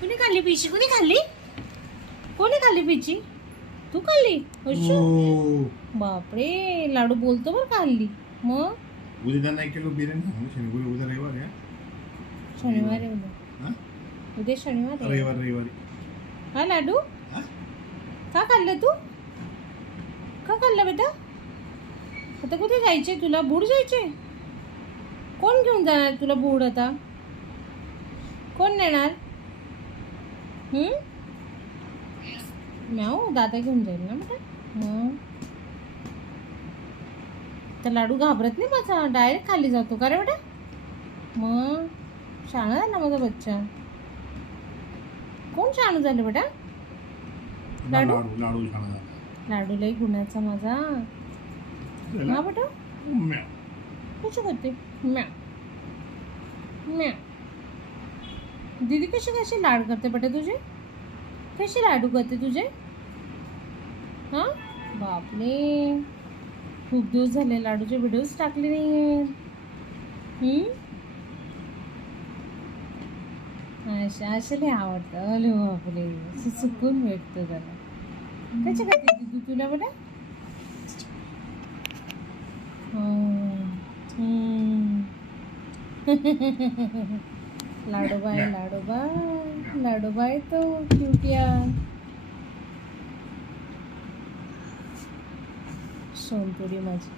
कुणी खाल्ली पिशी? कुणी खाल्ली? कोणी खाल्ली पिची? तू खाल्ली? अश्शो. बापरे, लाडू बोलतो बरं का हल्ली. मग उद्या नाही केलं बिर्याणी शनिवारी, उद्या रविवार आहे. शनिवार आहे उद्या. हा? उद्या शनिवार आहे. रविवारी हा लाडू हा? का खाल्लं तू? का खाल्लं बेटा? आता कुठे जायचे तुला? बूड जायचे? कोण घेऊन जाणार तुला बूड आता? कोण नेणार? म्याऊ दादा घेऊन जाईल ना बेटा. मग तर लाडू घाबरत नाही माझा, डायरेक्ट खाली जातो का रे बेटा? मग शहाणा झाला माझा बच्चा. कोण शहाणं झालं बेटा? लाडू लाडू छान लाडू लई गुणाचा माझा. हा बेटा कशी करते? म्या म्या. दीदी कशी कशी लाड करते बेटा तुझे? कशी लाडू करते तुझे? हां बापरे, खूप दिवस झाले लाडूचे व्हिडिओज टाकले नाही. असे लय आवडतं. अरे बापरे, असं सुकून भेटतं त्याला. कशी करते दीदी तुला बेटा? लाडूबाई लाडूबाई लाडूबाई तो क्यूटिया सोनपुरी माझी.